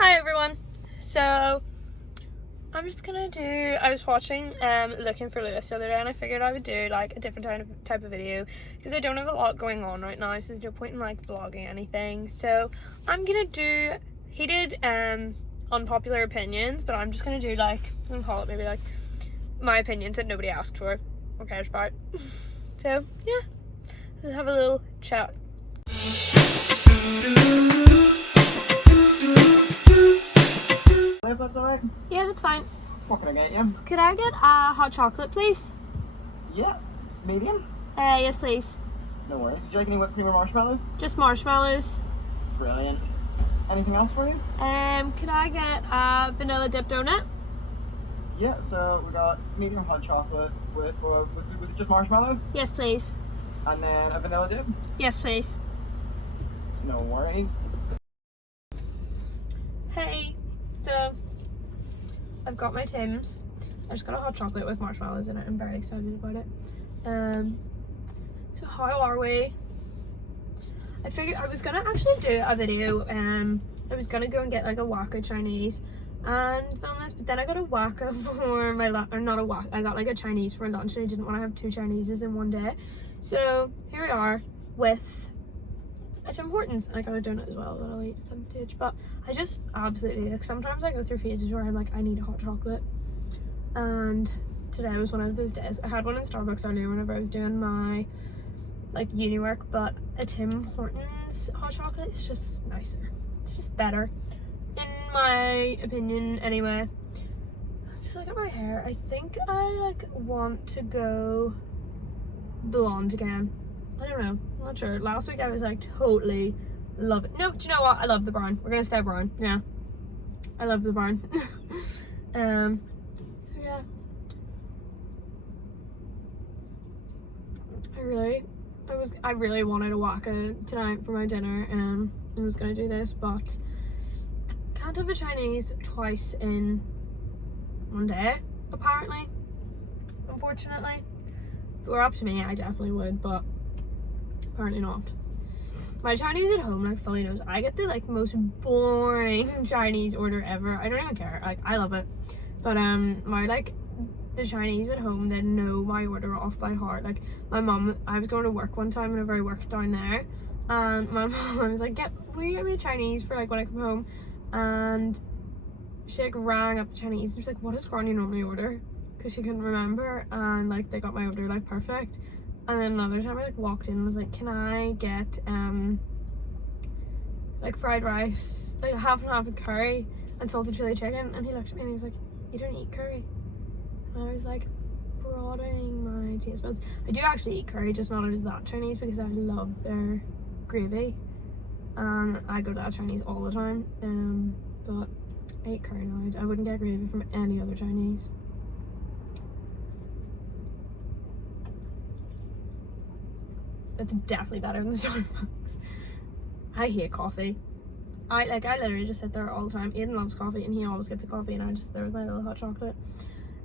Hi everyone. So I'm just gonna do. I was watching Looking for Lewis the other day, and I figured I would do like a different type of video because I don't have a lot going on right now, so there's no point in like vlogging anything. So I'm gonna do. He did unpopular opinions, but I'm just gonna do like I'm gonna call it maybe like my opinions that nobody asked for or cares about. So yeah, let's have a little chat. If that's alright. Yeah, that's fine. What can I get you? Could I get a hot chocolate, please? Yeah. Medium? Yes, please. No worries. Would you like any whipped cream or marshmallows? Just marshmallows. Brilliant. Anything else for you? Could I get a vanilla dip donut? Yeah, so we got medium hot chocolate with, or was it just marshmallows? Yes, please. And then a vanilla dip? Yes, please. No worries. Hey, so I've got my Tim's. I just got a hot chocolate with marshmallows in it. I'm very excited about it. So how are we? I figured I was gonna actually do a video. I was gonna go and get like a wok of Chinese and film this, but then I got a wok for my lunch, or not a wok. I got like a Chinese for lunch, and I didn't want to have two Chineses in one day. So here we are with a Tim Hortons, and I got a donut as well that I'll eat at some stage. But I just absolutely, like, sometimes I go through phases where I'm like, I need a hot chocolate, and today was one of those days. I had one in Starbucks earlier whenever I was doing my like uni work, but a Tim Hortons hot chocolate is just nicer. It's just better, in my opinion anyway. Just look at my hair. I think I like want to go blonde again. I don't know, I'm not sure. Last week I was like totally love it. No, do you know what? I love the brown. We're gonna stay brown. Yeah, I love the brown. So yeah, I really wanted a waka tonight for my dinner, and was gonna do this, but can't have a Chinese twice in one day apparently, unfortunately. If it were up to me, I definitely would, but apparently not. My Chinese at home, like, fully knows I get the like most boring Chinese order ever. I don't even care. Like, I love it, but my like the Chinese at home, they know my order off by heart. Like, my mum, I was going to work one time whenever I worked down there, and my mum was like, will you get me Chinese for like when I come home? And she like rang up the Chinese and was like, what does Granny normally order? Because she couldn't remember, and like they got my order like perfect. And then another time I like walked in and was like, can I get like fried rice, like half and half with curry and salted chili chicken? And he looked at me and he was like, you don't eat curry? And I was like, broadening my taste buds. I do actually eat curry, just not out of that Chinese, because I love their gravy. I go to that Chinese all the time. But I eat curry now. I wouldn't get gravy from any other Chinese. It's definitely better than Starbucks. I hate coffee. I literally just sit there all the time. Aiden loves coffee, and he always gets a coffee, and I just sit there with my little hot chocolate.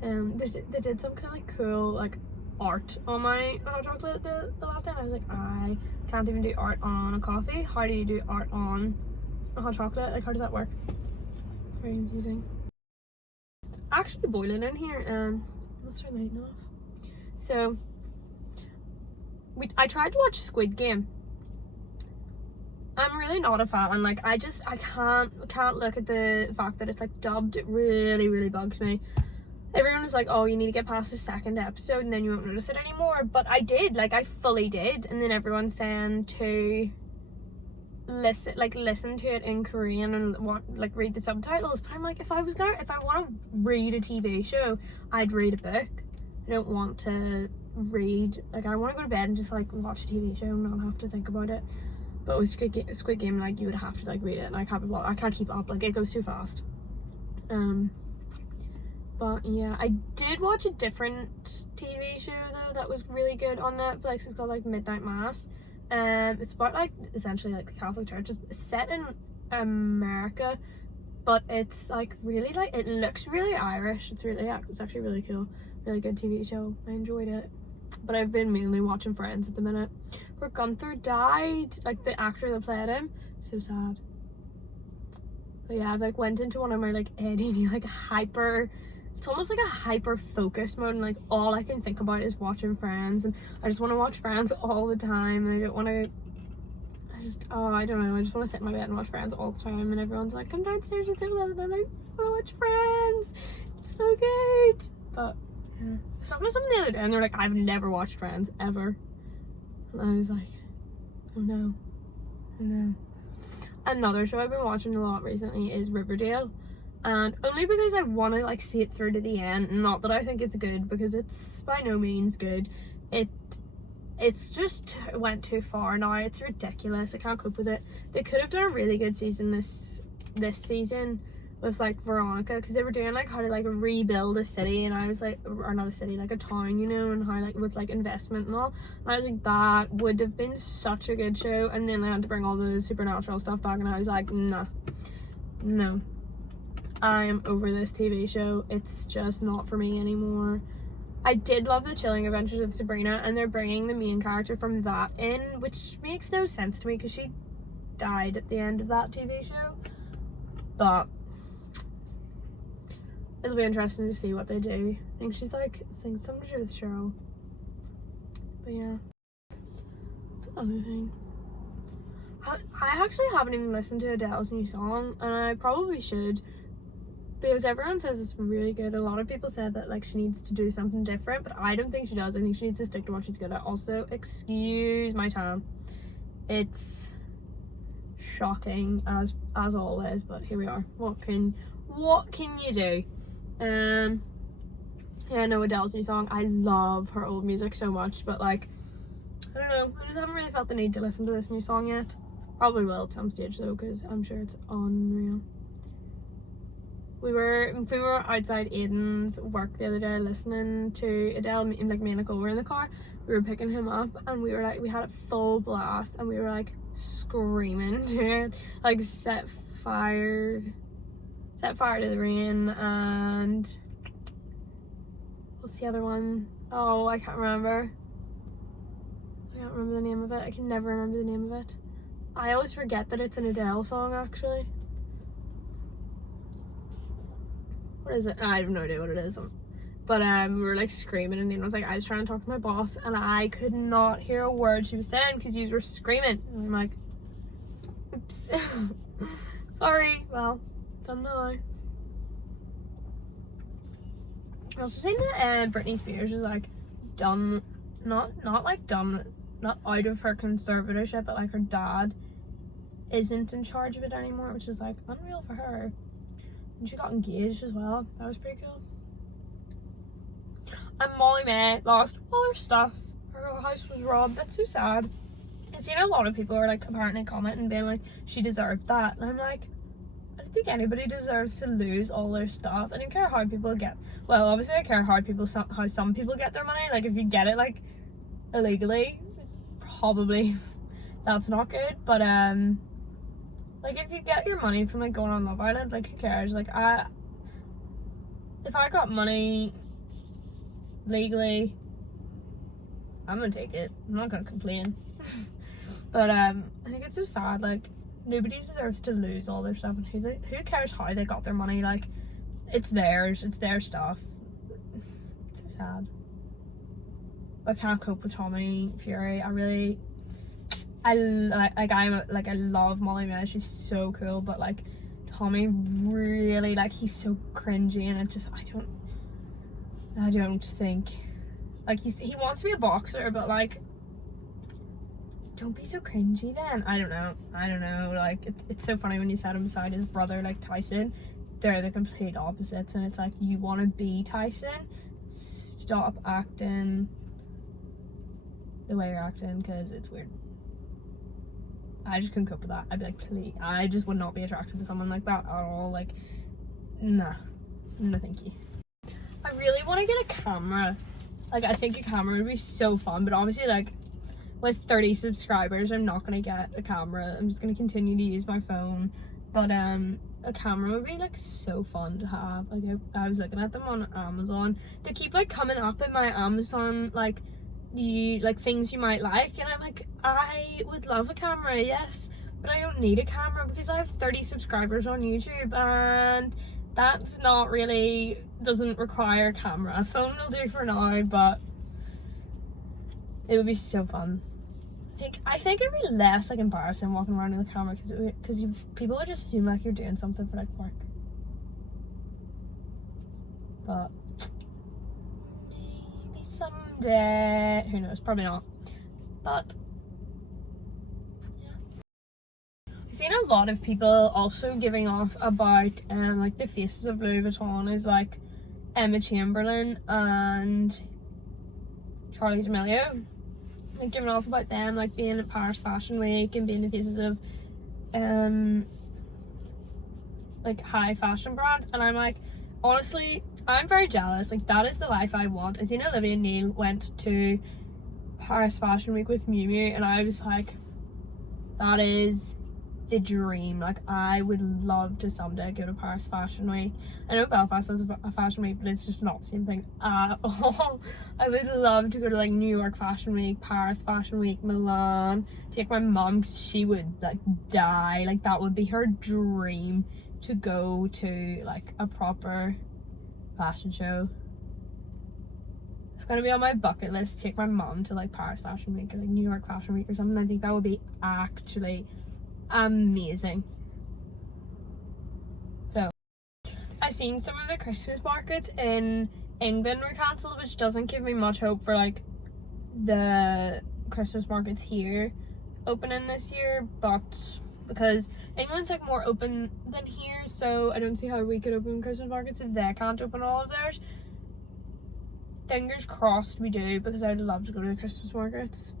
They did some kind of like cool like art on my hot chocolate the last time. I was like, I can't even do art on a coffee. How do you do art on a hot chocolate? Like, how does that work? Very confusing. It's actually boiling in here. Let's turn the heat off. So I tried to watch Squid Game. I'm really not a fan. Like, I can't look at the fact that it's like dubbed. It really bugs me. Everyone was like, oh, you need to get past the second episode and then you won't notice it anymore. But I did, like, I fully did. And then everyone's saying to listen to it in Korean and read the subtitles. But I'm like, if I want to read a TV show, I'd read a book. I don't want to read, like, I want to go to bed and just like watch a TV show and not have to think about it. But with Squid Game, like, you would have to like read it, and I can't keep up. Like, it goes too fast. But yeah, I did watch a different TV show though that was really good on Netflix. It's called like Midnight Mass. It's about like essentially like the Catholic Church. It's set in America, but it's like really, like, it looks really Irish. It's actually really cool. Really good TV show. I enjoyed it. But I've been mainly watching Friends at the minute, where Gunther died, like the actor that played him. So sad. But yeah, I've like went into one of my like ADD like hyper, it's almost like a hyper focus mode, and like all I can think about is watching Friends, and I just want to watch Friends all the time, and I don't want to, I don't know, I just want to sit in my bed and watch Friends all the time, and everyone's like, come downstairs and sit with us, and I'm like, I want to watch Friends, it's so good. But yeah, I was talking to someone the other day and they're like, I've never watched Friends ever, and I was like, oh no. Another show I've been watching a lot recently is Riverdale, and only because I want to like see it through to the end, not that I think it's good, because it's by no means good. It's just went too far now. It's ridiculous. I can't cope with it. They could have done a really good season this season with like Veronica, because they were doing like how to like rebuild a city, and I was like, or not a city, like a town, you know, and how like with like investment and all, and I was like, that would have been such a good show. And then they had to bring all the supernatural stuff back, and I was like, nah, no, I am over this TV show. It's just not for me anymore. I did love the Chilling Adventures of Sabrina, and they're bringing the main character from that in, which makes no sense to me because she died at the end of that TV show. But it'll be interesting to see what they do. I think she's like, something to do with Cheryl. But yeah. That's another thing. I actually haven't even listened to Adele's new song, and I probably should, because everyone says it's really good. A lot of people said that like she needs to do something different, but I don't think she does. I think she needs to stick to what she's good at. Also, excuse my tan. It's shocking as always, but here we are. What can you do? Yeah, no, Adele's new song. I love her old music so much, but like, I don't know, I just haven't really felt the need to listen to this new song yet. Probably will at some stage though, because I'm sure it's unreal. We were outside Aiden's work the other day listening to Adele, like me and Nicole were in the car. We were picking him up, and we were like, we had a full blast, and we were like screaming to it, like set fire to the rain, and what's the other one? Oh, I can't remember the name of it. I can never remember the name of it. I always forget that it's an Adele song actually. What is it? I have no idea what it is. But we were like screaming, and Nina was like, I was trying to talk to my boss and I could not hear a word she was saying because you were screaming. And I'm like, oops. Sorry. Well, done now. I also seen that Britney Spears is like done, not out of her conservatorship, but like her dad isn't in charge of it anymore, which is like unreal for her. And she got engaged as well. That was pretty cool. And Molly May lost all her stuff. Her house was robbed. That's so sad. I've seen a lot of people are like apparently commenting being like, she deserved that, and I'm like, I don't think anybody deserves to lose all their stuff. I don't care how people get, well, obviously I care how some people get their money. Like if you get it like illegally, probably that's not good. But like if you get your money from like going on Love Island, like who cares? Like if I got money legally, I'm gonna take it. I'm not gonna complain. But I think it's so sad, like nobody deserves to lose all their stuff, and who cares how they got their money? Like it's theirs, it's their stuff. It's so sad. I can't cope with Tommy Fury. I love Molly May, she's so cool, but like Tommy really, like he's so cringy, and it just I don't think, like he wants to be a boxer, but like don't be so cringy then. I don't know, like it's so funny when you set him beside his brother like Tyson. They're the complete opposites, and it's like, you want to be Tyson, stop acting the way you're acting, because it's weird. I just couldn't cope with that. I'd be like, please, I just would not be attracted to someone like that at all. Like, nah, no thank you. I really want to get a camera. Like, I think a camera would be so fun, but obviously, like, with 30 subscribers, I'm not going to get a camera. I'm just going to continue to use my phone. But, a camera would be, like, so fun to have. Like, I was looking at them on Amazon. They keep, like, coming up in my Amazon, like, things you might like, and I'm like, I would love a camera, yes, but I don't need a camera because I have 30 subscribers on YouTube, and that's not really, doesn't require a camera. A phone will do for now, but it would be so fun. I think it'd be less like embarrassing walking around with a camera because people would just assume like you're doing something for like work. But maybe someday, who knows, probably not. But yeah, I've seen a lot of people also giving off about like the faces of Louis Vuitton is like Emma Chamberlain and Charli D'Amelio. Like giving off about them like being at Paris Fashion Week and being the faces of like high fashion brands, and I'm like, honestly, I'm very jealous. Like that is the life I want. I seen Olivia Neal went to Paris Fashion Week with Miu Miu, and I was like, that is the dream. Like I would love to someday go to Paris Fashion Week. I know Belfast has a fashion week, but it's just not the same thing at all. I would love to go to like New York Fashion Week, Paris Fashion Week, Milan, take my mom because she would like die. Like that would be her dream, to go to like a proper fashion show. It's gonna be on my bucket list, take my mom to like Paris Fashion Week or like New York Fashion Week or something. I think that would be actually amazing. So I've seen some of the Christmas markets in England were cancelled, which doesn't give me much hope for like the Christmas markets here opening this year, but because England's like more open than here, so I don't see how we could open Christmas markets if they can't open all of theirs. Fingers crossed we do, because I'd love to go to the Christmas markets.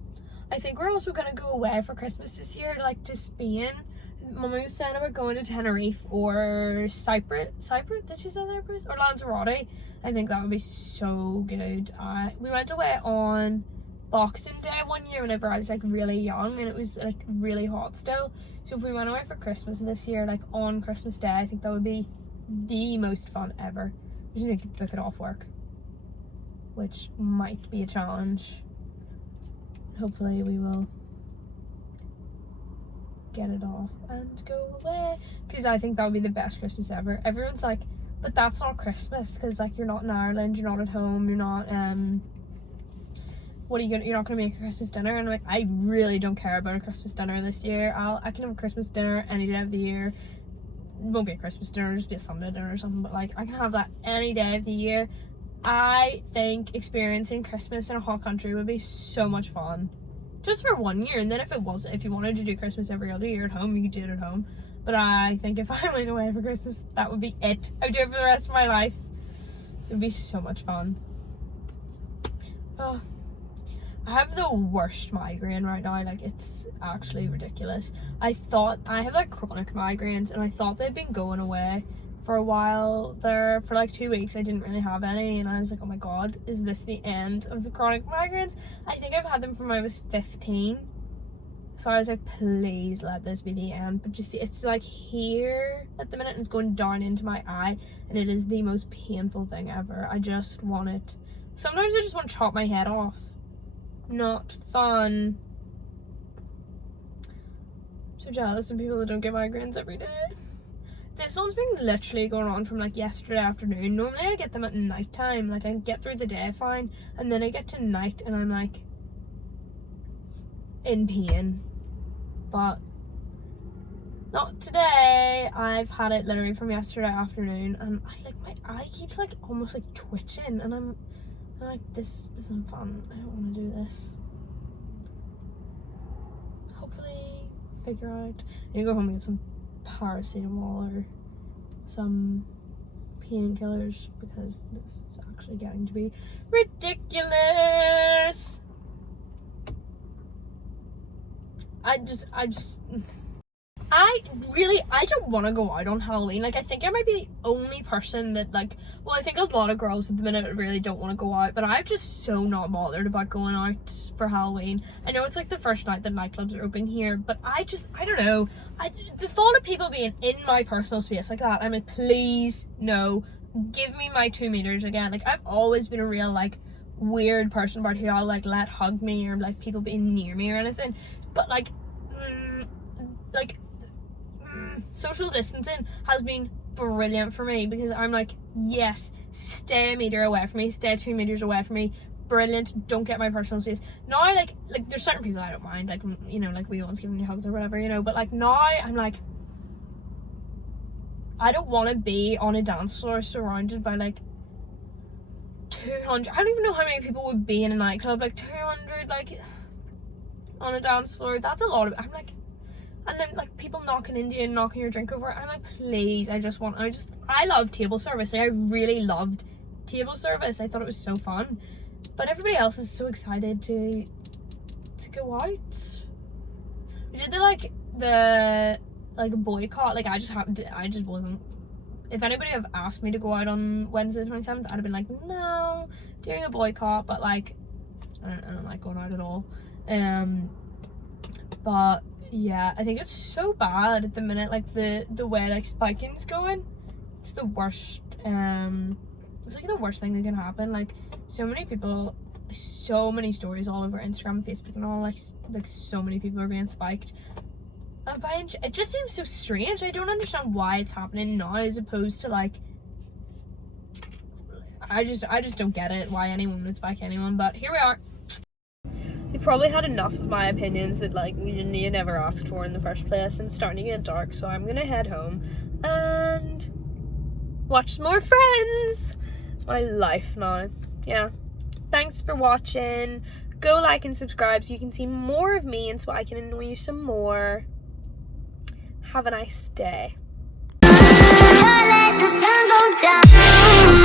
I think we're also gonna go away for Christmas this year, like to Spain. Mummy was saying about going to Tenerife or Cyprus. Did she say Cyprus? Or Lanzarote. I think that would be so good. We went away on Boxing Day one year whenever I was like really young, and it was like really hot still. So if we went away for Christmas this year, like on Christmas Day, I think that would be the most fun ever. We just need to book it off work, which might be a challenge. Hopefully we will get it off and go away, because I think that would be the best Christmas ever. Everyone's like, but that's not Christmas, because like you're not in Ireland, you're not at home, you're not what are you gonna, you're not gonna make a Christmas dinner. And I'm like, I really don't care about a Christmas dinner this year. I can have a Christmas dinner any day of the year. It won't be a Christmas dinner, it'll just be a Sunday dinner or something, but like I can have that any day of the year. I think experiencing Christmas in a hot country would be so much fun. Just for 1 year, and then if you wanted to do Christmas every other year at home, you could do it at home. But I think if I went away for Christmas, that would be it. I would do it for the rest of my life. It would be so much fun. Oh, I have the worst migraine right now, like it's actually ridiculous. I have like chronic migraines, and I thought they'd been going away for a while there. For like 2 weeks I didn't really have any, and I was like, oh my god, is this the end of the chronic migraines? I think I've had them from when I was 15, so I was like, please let this be the end. But you see, it's like here at the minute, and it's going down into my eye, and it is the most painful thing ever. I just want it, sometimes I just want to chop my head off. Not fun. I'm so jealous of people that don't get migraines every day. This one's been literally going on from like yesterday afternoon. Normally I get them at night time, like I can get through the day fine, and then I get to night and I'm like in pain. But not today. I've had it literally from yesterday afternoon, and my eye keeps like almost like twitching, and I'm like, this isn't fun. I don't want to do this. Hopefully figure out, I need to go home and get some paracetamol or some painkillers, because this is actually getting to be ridiculous. I don't want to go out on Halloween. Like, I think I might be the only person that, like, well, I think a lot of girls at the minute really don't want to go out, but I'm just so not bothered about going out for Halloween. I know it's like the first night that nightclubs are open here, but I don't know. The thought of people being in my personal space like that, I'm like, please, no, give me my 2 meters again. Like, I've always been a real, like, weird person about who I'll, like, let hug me, or, like, people being near me or anything, but, like, like social distancing has been brilliant for me, because I'm like, yes, stay a meter away from me, stay 2 meters away from me, brilliant, don't get my personal space. Now like there's certain people I don't mind, like, you know, like we one's giving you hugs or whatever, you know, but like now I'm like, I don't want to be on a dance floor surrounded by like 200, I don't even know how many people would be in a nightclub, like 200 like on a dance floor. That's a lot of, I'm like, and then like people knocking into you and knocking your drink over. I'm like, please, I love table service. Like, I really loved table service. I thought it was so fun, but everybody else is so excited to go out. We did the boycott. Like I just wasn't. If anybody had asked me to go out on Wednesday the 27th, I'd have been like, no, doing a boycott. But like, I don't like going out at all. But yeah, I think it's so bad at the minute, like the way like spiking's going. It's the worst. It's like the worst thing that can happen. Like so many people, so many stories all over Instagram and Facebook and all, like so many people are being spiked. It just seems so strange. I don't understand why it's happening now, as opposed to like, I just don't get it, why anyone would spike anyone. But here we are. You've probably had enough of my opinions that like you never asked for in the first place, and it's starting to get dark, so I'm gonna head home and watch more Friends. It's my life now. Yeah, thanks for watching. Go like and subscribe so you can see more of me and so I can annoy you some more. Have a nice day. Let the sun go down.